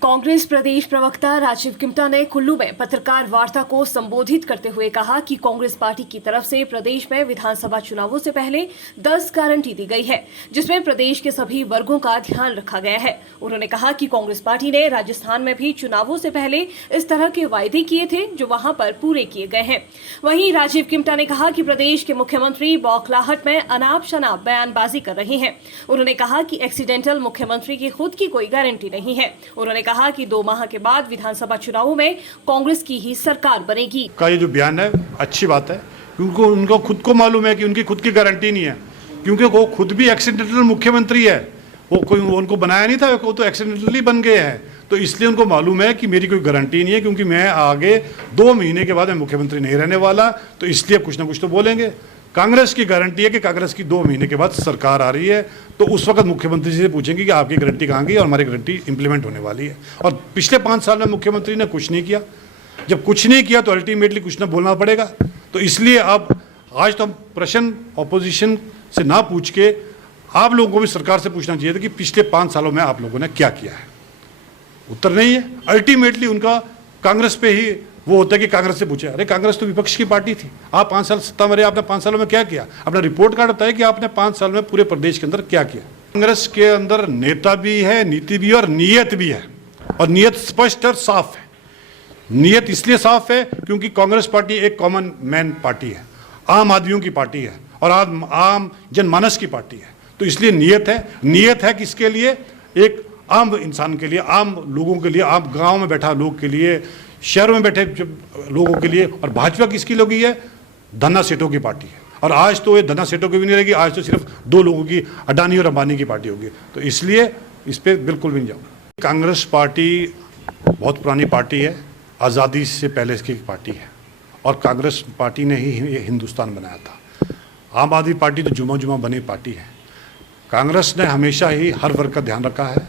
कांग्रेस प्रदेश प्रवक्ता राजीव किमटा ने कुल्लू में पत्रकार वार्ता को संबोधित करते हुए कहा कि कांग्रेस पार्टी की तरफ से प्रदेश में विधानसभा चुनावों से पहले 10 गारंटी दी गई है, जिसमें प्रदेश के सभी वर्गों का ध्यान रखा गया है। उन्होंने कहा कि कांग्रेस पार्टी ने राजस्थान में भी चुनावों से पहले इस तरह के वायदे किए थे, जो वहां पर पूरे किए गए हैं। वहीं राजीव किमटा ने कहा कि प्रदेश के मुख्यमंत्री बौखलाहट में अनाप शनाप बयानबाजी कर रहे हैं। उन्होंने कहा कि एक्सीडेंटल मुख्यमंत्री की खुद की कोई गारंटी नहीं है। उन्होंने कहा कि 2 माह के बाद विधानसभा चुनावों में कांग्रेस की ही सरकार बनेगी। का ये जो बयान है अच्छी बात है, क्योंकि उनको खुद को मालूम है कि उनकी खुद की गारंटी नहीं है, क्योंकि वो खुद भी एक्सीडेंटल मुख्यमंत्री है। वो कोई उनको बनाया नहीं था, वो तो एक्सीडेंटली बन गए हैं। तो इसलिए उनको मालूम है कि मेरी कोई गारंटी नहीं है, क्योंकि मैं आगे 2 महीने के बाद मैं मुख्यमंत्री नहीं रहने वाला, तो इसलिए कुछ ना कुछ तो बोलेंगे। कांग्रेस की गारंटी है कि कांग्रेस की 2 महीने के बाद सरकार आ रही है, तो उस वक्त मुख्यमंत्री से पूछेंगे कि आपकी गारंटी कहाँ गई, और हमारी गारंटी इंप्लीमेंट होने वाली है। और पिछले 5 साल में मुख्यमंत्री ने कुछ नहीं किया। जब कुछ नहीं किया तो अल्टीमेटली कुछ ना बोलना पड़ेगा। तो इसलिए अब आज तो हम प्रश्न ऑपोजिशन से ना पूछ के आप लोगों को भी सरकार से पूछना चाहिए था कि पिछले 5 सालों में आप लोगों ने क्या किया है। उत्तर नहीं है। अल्टीमेटली उनका कांग्रेस पे ही वो होता है कि कांग्रेस से पूछे। अरे कांग्रेस तो विपक्ष की पार्टी थी, आप 5 साल सत्ता में रहे, आपने 5 सालों में क्या किया? अपना रिपोर्ट कार्ड बताया कि आपने 5 साल में पूरे प्रदेश के अंदर क्या किया। कांग्रेस के अंदर नेता भी है, नीति भी है और नीयत भी है, और नीयत स्पष्ट और साफ है। नीयत इसलिए साफ है क्योंकि कांग्रेस पार्टी एक कॉमन मैन पार्टी है, आम आदमियों की पार्टी है और आम जनमानस की पार्टी है। तो इसलिए नीयत है किसके लिए? एक आम इंसान के लिए, आम लोगों के लिए, आम गांव में बैठा लोग के लिए, शहरों में बैठे लोगों के लिए। और भाजपा किसकी लोगी है? धन्ना सेठों की पार्टी है। और आज तो ये धन्ना सेठों की भी नहीं रहेगी, आज तो सिर्फ 2 लोगों की, अडानी और अंबानी की पार्टी होगी। तो इसलिए इस पर बिल्कुल भी नहीं जाऊँगा। कांग्रेस पार्टी बहुत पुरानी पार्टी है, आज़ादी से पहले की पार्टी है, और कांग्रेस पार्टी ने ही हिंदुस्तान बनाया था। आम आदमी पार्टी तो जुमा जुमा बनी पार्टी है। कांग्रेस ने हमेशा ही हर वर्ग का ध्यान रखा है,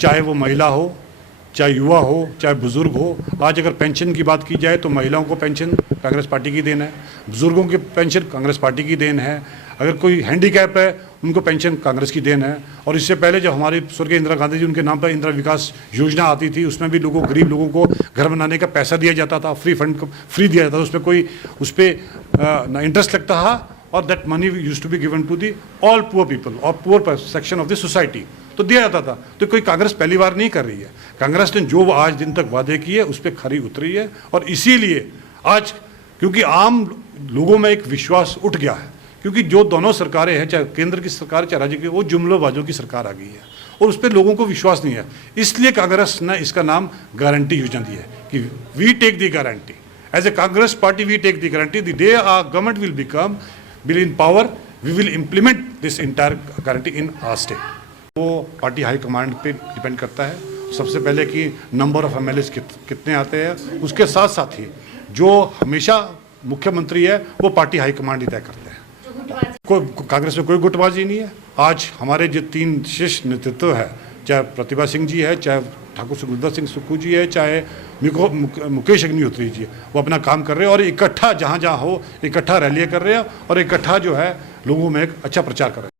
चाहे वो महिला हो, चाहे युवा हो, चाहे बुजुर्ग हो। आज अगर पेंशन की बात की जाए तो महिलाओं को पेंशन कांग्रेस पार्टी की देन है, बुजुर्गों की पेंशन कांग्रेस पार्टी की देन है, अगर कोई हैंडीकैप है उनको पेंशन कांग्रेस की देन है। और इससे पहले जब हमारी स्वर्गीय इंदिरा गांधी जी, उनके नाम पर इंदिरा विकास योजना आती थी, उसमें भी लोगों, गरीब लोगों को घर बनाने का पैसा दिया जाता था, फ्री फंड फ्री दिया जाता था, उसमें कोई उस पर ना इंटरेस्ट लगता था। और that money used to be given to the all poor people और poor section of the society, तो दिया जाता था। तो कोई कांग्रेस पहली बार नहीं कर रही है। कांग्रेस ने जो आज दिन तक वादे किए उस पर खरी उतरी है, और इसीलिए आज क्योंकि आम लोगों में एक विश्वास उठ गया है, क्योंकि जो दोनों सरकारें हैं, चाहे केंद्र की सरकार चाहे राज्य की, वो जुमलेबाजों की सरकार आ गई है और उस पर लोगों को विश्वास नहीं है। इसलिए कांग्रेस ने इसका नाम गारंटी योजना दी है कि we take the guarantee as a Congress party, we take the guarantee the day our government will in power, we will implement this entire guarantee in our state. वो पार्टी हाई कमांड पे depend करता है, सबसे पहले कि number of MLA कितने आते हैं, उसके साथ साथ ही जो हमेशा मुख्यमंत्री है वो पार्टी हाई कमांड ही तय करते हैं। कोई कांग्रेस में कोई गुटबाजी नहीं है। आज हमारे जो 3 शीर्ष नेतृत्व है, चाहे प्रतिभा सिंह जी है, चाहे ठाकुर सुखविंदर सिंह सुक्खू जी है, चाहे मुकेश अग्निहोत्री जी है, वो अपना काम कर रहे हैं और इकट्ठा जहाँ जहाँ हो इकट्ठा रैलियाँ कर रहे हैं और इकट्ठा जो है लोगों में एक अच्छा प्रचार कर रहे हैं।